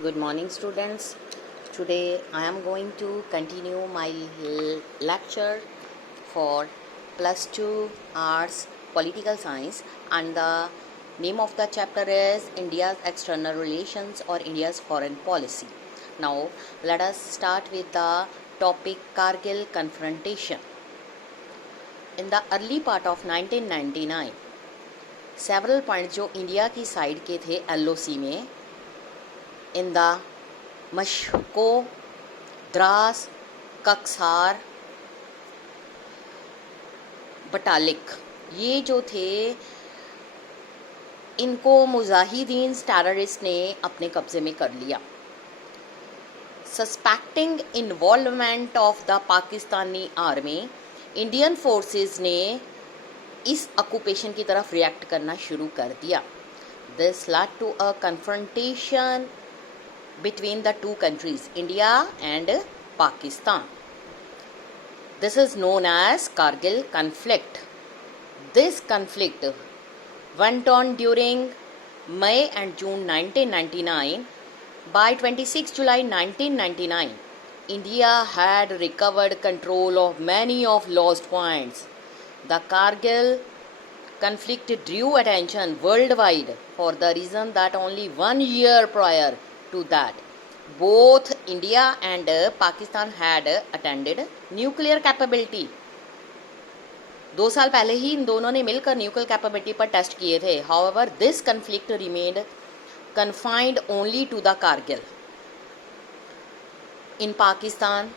Good morning, students. Today I am going to continue my lecture for plus 2 arts political science, and the name of the chapter is India's external relations or India's foreign policy. Now let us start with the topic Kargil confrontation. In the early part of 1999, several points जो India की side के थे LOC में, in the Mushkoh, Dras, Kaksar, Batalik, ये जो थे इनको Mujahideen terrorist ने अपने कब्जे में कर लिया. Suspecting involvement of the Pakistani army, Indian forces ने इस ऑक्यूपेशन की तरफ रिएक्ट करना शुरू कर दिया. This led to a confrontation between the two countries, India and Pakistan. This is known as Kargil conflict. This conflict went on during May and June 1999. By 26 July 1999, India had recovered control of many of lost points. The Kargil conflict drew attention worldwide for the reason that only 1 year prior to that, both India and Pakistan had attained nuclear capability. 2 साल पहले ही इन दोनों ने मिलकर nuclear capability पर test किए थे. However, this conflict remained confined only to the Kargil. In Pakistan,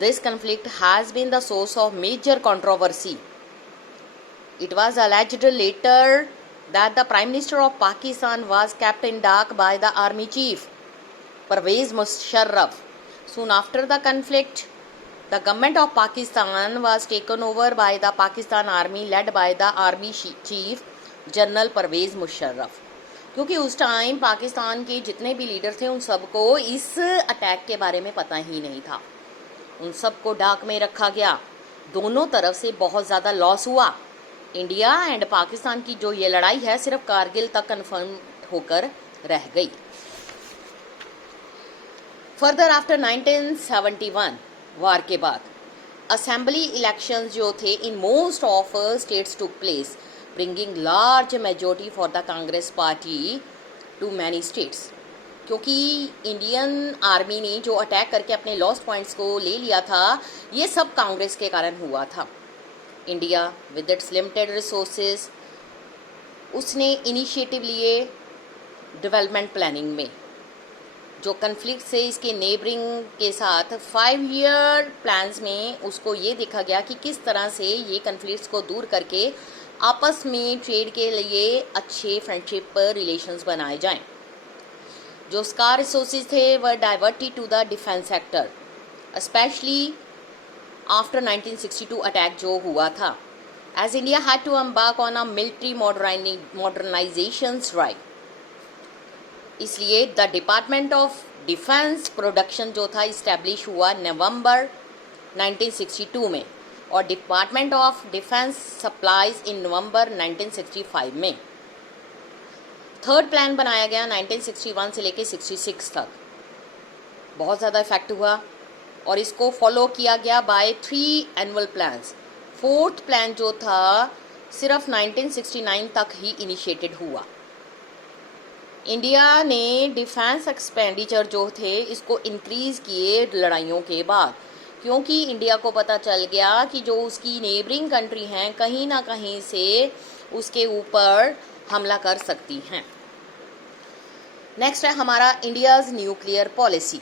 this conflict has been the source of major controversy. It was alleged later that the Prime Minister of Pakistan was kept in dark by the army chief, Pervez Musharraf. Soon after the conflict, the government of Pakistan was taken over by the Pakistan Army led by the Army Chief General Pervez Musharraf. क्योंकि उस time Pakistan के जितने भी leader थे उन सबको इस attack के बारे में पता ही नहीं था. उन सबको डाक में रखा गया. दोनों तरफ से बहुत ज़्यादा लॉस हुआ. इंडिया एंड पाकिस्तान की जो ये लड़ाई है सिर्फ कारगिल तक कन्फर्म होकर रह गई. फर्दर आफ्टर 1971 वार के बाद असेंबली इलेक्शंस जो थे in most of states took place, bringing large majority for the Congress party to many states. क्योंकि इंडियन आर्मी ने जो अटैक करके अपने लॉस्ट पॉइंट्स को ले लिया था, ये सब कांग्रेस के कारण हुआ था. India with its limited resources, उसने इनिशिएटिव लिए डेवलपमेंट प्लानिंग में. जो कन्फ्लिक्ट से इसके नेबरिंग के साथ 5 ईयर प्लान्स में उसको ये देखा गया कि किस तरह से ये कन्फ्लिक्ट्स को दूर करके आपस में ट्रेड के लिए अच्छे फ्रेंडशिप रिलेशंस बनाए जाएं. जो स्कार रिसोर्सेज थे वह diverted to the defence sector, specially after 1962 attack जो हुआ था, as India had to embark on a military modernisation drive. इसलिए the department of defence production जो था इस्टेब्लिश हुआ नवंबर 1962 में और department of defence supplies in November 1965 में. थर्ड प्लान बनाया गया 1961 से लेके 66 तक. बहुत ज़्यादा इफेक्ट हुआ और इसको फॉलो किया गया by 3 annual plans. Fourth plan जो था सिर्फ 1969 तक ही इनिशिएटेड हुआ. इंडिया ने डिफेंस एक्सपेंडिचर जो थे इसको इंक्रीज़ किए लड़ाइयों के बाद, क्योंकि इंडिया को पता चल गया कि जो उसकी नेबरिंग कंट्री हैं कहीं ना कहीं से उसके ऊपर हमला कर सकती हैं. नेक्स्ट है हमारा India's nuclear policy.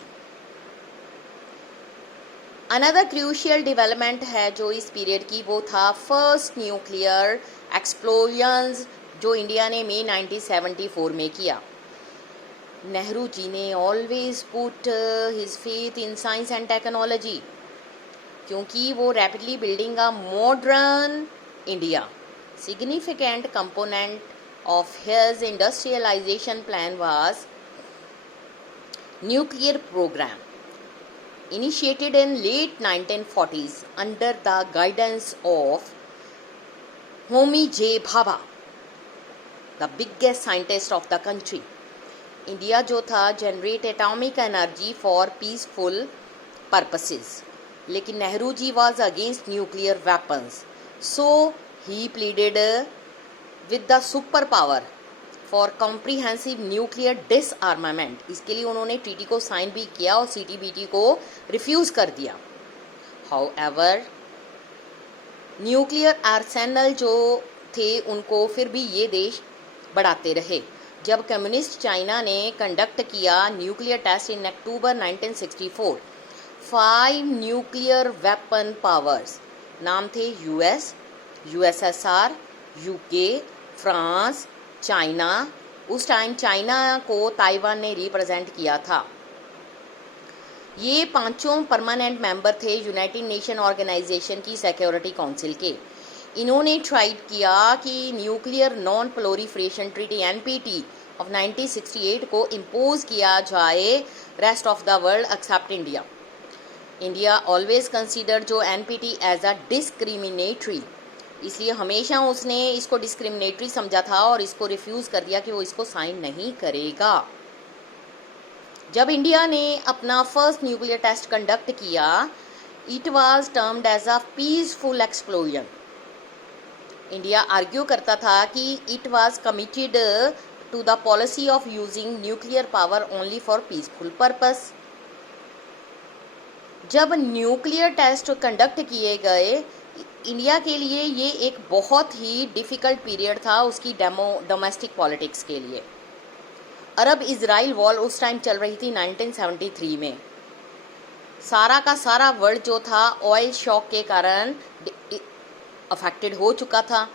Another crucial development है जो इस पीरियड की, वो था फर्स्ट न्यूक्लियर एक्सप्लोजन्स जो इंडिया ने मई 1974 में किया. नेहरू जी ने always put his faith in science and technology, क्योंकि वो rapidly building a modern India. Significant component of his industrialisation plan was nuclear programme initiated in late 1940s under the guidance of Homi J. Bhabha, the biggest scientist of the country. India जो था generate atomic energy for peaceful purposes, लेकिन Nehru ji was against nuclear weapons, so he pleaded with the super power for comprehensive nuclear disarmament. इसके लिए उन्होंने treaty को sign भी किया और सीटीबीटी को रिफ्यूज कर दिया। हाउएवर न्यूक्लियर आर्सेनल जो थे उनको फिर भी ये देश बढ़ाते रहे। जब कम्युनिस्ट चाइना ने कंडक्ट किया न्यूक्लियर टेस्ट इन अक्टूबर 1964, 5 न्यूक्लियर वेपन पावर्स नाम थे US, USSR, UK, France, China. उस टाइम चाइना को ताइवान ने रिप्रेजेंट किया था। ये पांचों परमानेंट मेंबर थे यूनाइटेड नेशन ऑर्गेनाइजेशन की सिक्योरिटी काउंसिल के। इन्होंने ट्राई किया कि nuclear non proliferation treaty NPT of 1968 को इम्पोज किया जाए rest of the world accept India. India always consider जो एनपीटी एज अ डिस्क्रिमिनेटरी, इसलिए हमेशा उसने इसको डिस्क्रिमिनेटरी समझा था और इसको रिफ्यूज़ कर दिया कि वो इसको साइन नहीं करेगा। जब इंडिया ने अपना फर्स्ट न्यूक्लियर टेस्ट कंडक्ट किया, it was termed as a peaceful explosion. India argue करता था कि it was committed to the policy of using nuclear power only for peaceful purpose. जब न्यूक्लियर टेस्ट कंडक्ट किए गए, India के लिए ये एक बहुत ही डिफ़िकल्ट पीरियड था उसकी डोमेस्टिक पॉलिटिक्स के लिए। अरब इजराइल वॉर उस टाइम चल रही थी 1973 में। सारा का सारा वर्ल्ड जो था ऑयल शॉक के कारण अफेक्टेड हो चुका था।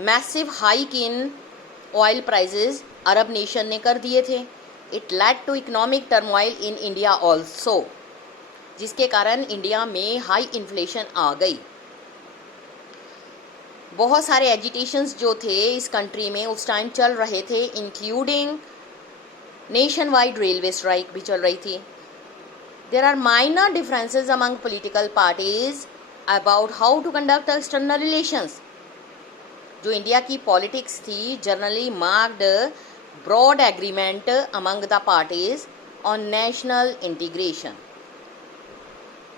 Massive hike in oil prices Arab nation ने कर दिए थे। It led to economic turmoil in India also, जिसके कारण इंडिया में हाई इन्फ्लेशन आ गई। बहुत सारे एजिटेशंस जो थे इस कंट्री में उस टाइम चल रहे थे, including nation wide railway strike भी चल रही थी। There are minor differences among political parties about how to conduct external relations. जो इंडिया की पॉलिटिक्स थी generally marked broad agreement among the parties on national integration,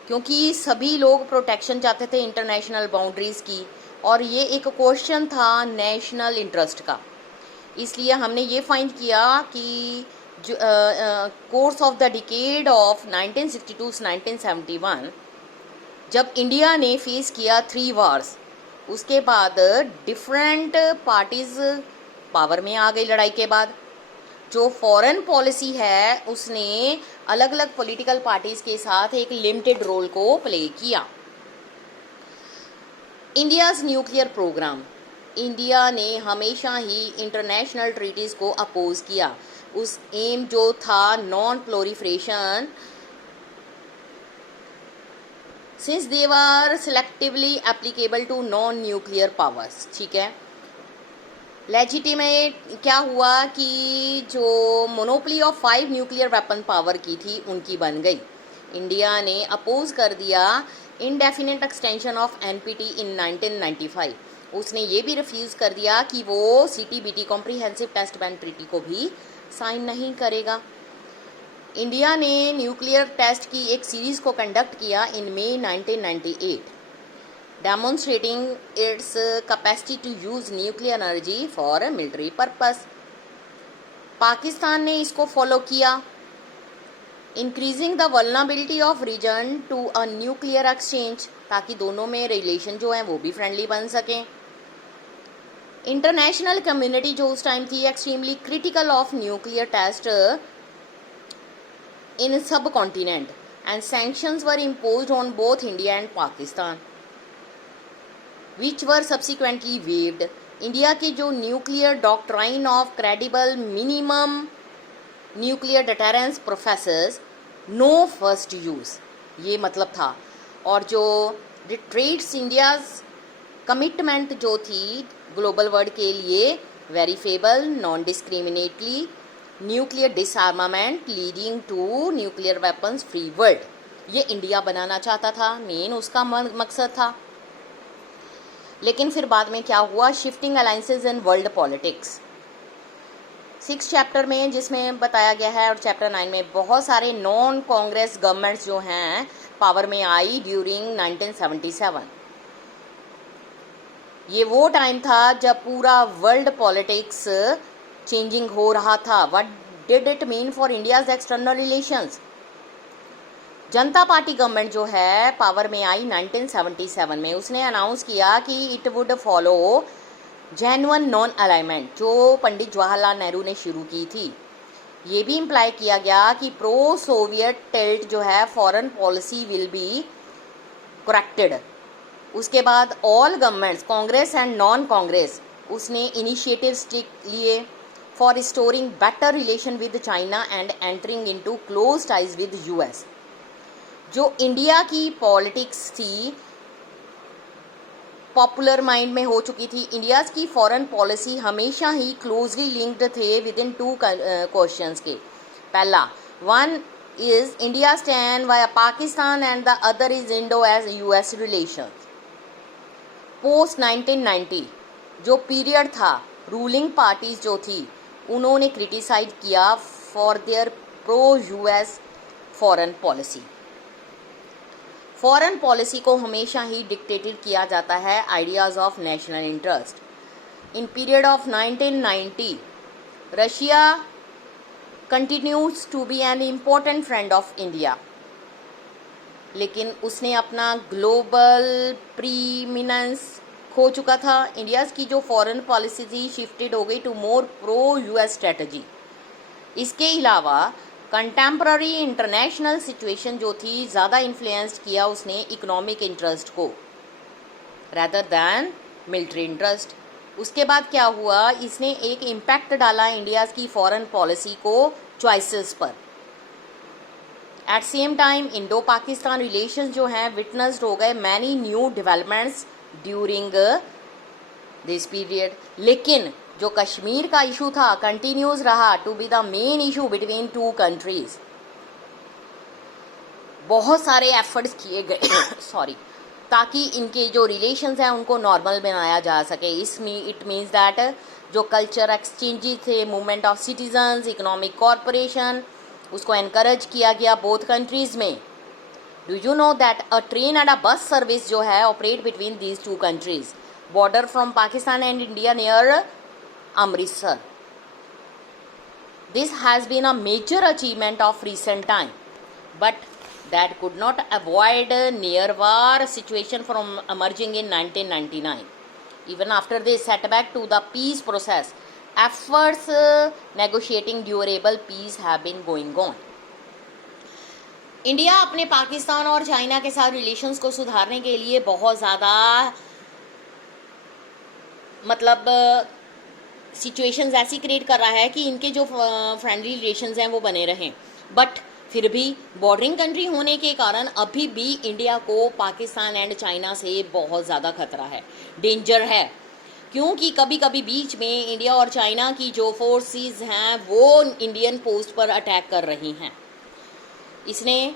क्योंकि सभी लोग प्रोटेक्शन चाहते थे इंटरनेशनल बाउंड्रीज की, और ये एक क्वेश्चन था नेशनल इंटरेस्ट का। इसलिए हमने ये फाइंड किया कि जो course of the decade of 1962 से 1971 जब इंडिया ने फेस किया 3 वार्स, उसके बाद डिफरेंट पार्टीज पावर में आ गई। लड़ाई के बाद जो फॉरेन पॉलिसी है उसने अलग अलग पॉलिटिकल पार्टीज के साथ एक लिमिटेड रोल को प्ले किया। इंडियाज़ न्यूक्लियर प्रोग्राम, इंडिया ने हमेशा ही इंटरनेशनल ट्रीटीज़ को अपोज किया। उस एम जो था non proliferation, since they were selectively applicable to non nuclear powers. ठीक है, लेजिटिमेट क्या हुआ कि जो monopoly of 5 nuclear weapon power की थी उनकी बन गई। इंडिया ने अपोज कर दिया indefinite extension of NPT in 1995। उसने ये भी रिफ्यूज़ कर दिया कि वो CTBT comprehensive test ban treaty को भी साइन नहीं करेगा। इंडिया ने न्यूक्लियर टेस्ट की एक सीरीज़ को कंडक्ट किया in May 1998, demonstrating its capacity to use nuclear energy for military purpose. Pakistan ने इसको फॉलो किया, increasing the vulnerability of region to a nuclear exchange, ताकि दोनों में रिलेशन जो हैं वो भी फ्रेंडली बन सकें। इंटरनेशनल कम्युनिटी जो उस टाइम थी extremely critical of nuclear test in subcontinent and sanctions were imposed on both India and Pakistan which were subsequently waived. India के जो nuclear doctrine of credible minimum nuclear deterrence professes no first use, ये मतलब था। और जो रिट्रेट्स India's commitment जो थी global world के लिए, verifiable non discriminately nuclear disarmament leading to nuclear weapons free world, ये इंडिया बनाना चाहता था, मेन उसका मकसद था। लेकिन फिर बाद में क्या हुआ, shifting alliances in world politics. 6 chapter में जिसमें बताया गया है, और चैप्टर 9 में बहुत सारे नॉन कांग्रेस गवर्नमेंट्स जो हैं पावर में आई ड्यूरिंग 1977। ये वो टाइम था जब पूरा वर्ल्ड पॉलिटिक्स चेंजिंग हो रहा था। What did it mean for India's external relations? Janata party government जो है पावर में आई 1977 में, उसने अनाउंस किया कि it would follow genuine non alignment, जो पंडित जवाहरलाल नेहरू ने शुरू की थी। ये भी इम्प्लाई किया गया कि प्रो सोवियत टिल्ट जो है foreign policy will be corrected. उसके बाद all governments, Congress and non Congress, उसने इनिशिएटिव्स लिए for restoring better relation with China and entering into close ties with US. जो इंडिया की पॉलिटिक्स थी पॉपुलर माइंड में हो चुकी थी। इंडियाज़ की फॉरेन पॉलिसी हमेशा ही क्लोजली लिंक्ड थे विद इन 2 क्वेश्चंस के। पहला, one is India stand by Pakistan and the other is Indo as US relation. Post 1990 जो पीरियड था, रूलिंग पार्टीज जो थी उन्होंने क्रिटिसाइज किया for their pro US foreign policy. Foreign policy को हमेशा ही डिक्टेटेड किया जाता है ideas of national interest. In period of 1990 Russia continues to be an important friend of India, लेकिन उसने अपना ग्लोबल प्रीमिनेंस खो चुका था। इंडियाज़ की जो फॉरेन पॉलिसी थी शिफ्टेड हो गई to more pro US strategy. इसके अलावा कंटेम्प्ररी इंटरनेशनल सिचुएशन जो थी ज़्यादा इन्फ्लुएंस किया उसने इकोनॉमिक इंटरेस्ट को रैदर दैन मिलिट्री इंटरेस्ट। उसके बाद क्या हुआ, इसने एक इम्पैक्ट डाला इंडिया की फॉरेन पॉलिसी को चॉइसेस पर। At same time Indo Pakistan relations जो हैं विटनेस्ड हो गए many new developments during this period. लेकिन जो कश्मीर का इशू था कंटिन्यूज रहा to be the main issue between 2 countries. बहुत सारे एफर्ट्स किए गए सॉरी, ताकि इनके जो रिलेशंस हैं उनको नॉर्मल बनाया जा सके। इसमें इट मीन्स दैट जो कल्चर एक्सचेंजेस थे, movement of citizens, economic corporation, उसको एनकरेज किया गया बोथ कंट्रीज में। Do you know that a train and a bus service जो है operate between these 2 countries, border from Pakistan and India near Amritsar. This has been a major achievement of recent time, but that could not avoid near war situation from emerging in 1999. Even after this setback to the peace process, efforts negotiating durable peace have been going on. India अपने पाकिस्तान और China के साथ relations को सुधारने के लिए बहुत ज़्यादा सिचुएशंस ऐसी क्रिएट कर रहा है कि इनके जो फ्रेंडली रिलेशंस हैं वो बने रहें। बट फिर भी बॉर्डरिंग कंट्री होने के कारण अभी भी इंडिया को पाकिस्तान एंड चाइना से बहुत ज़्यादा खतरा है, डेंजर है। क्योंकि कभी कभी बीच में इंडिया और चाइना की जो फोर्सेस हैं वो इंडियन पोस्ट पर अटैक कर रही हैं। इसने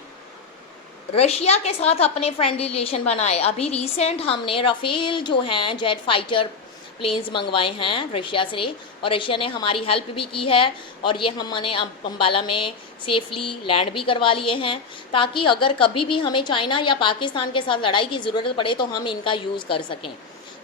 रशिया के साथ अपने फ्रेंडली रिलेशन बनाए। अभी रिसेंट हमने राफेल जो हैं जेट फाइटर प्लेन्स मंगवाए हैं रशिया से, और रशिया ने हमारी हेल्प भी की है, और ये हमने अंबाला में सेफली लैंड भी करवा लिए हैं, ताकि अगर कभी भी हमें चाइना या पाकिस्तान के साथ लड़ाई की ज़रूरत पड़े तो हम इनका यूज़ कर सकें।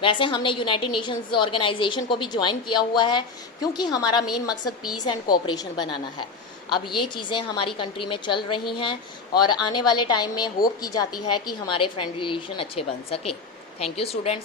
वैसे हमने यूनाइटेड नेशंस ऑर्गेनाइजेशन को भी ज्वाइन किया हुआ है, क्योंकि हमारा मेन मकसद पीस एंड कोऑपरेशन बनाना है। अब ये चीज़ें हमारी कंट्री में चल रही हैं, और आने वाले टाइम में होप की जाती है कि हमारे फ्रेंड रिलेशन अच्छे बन सके। Thank you students.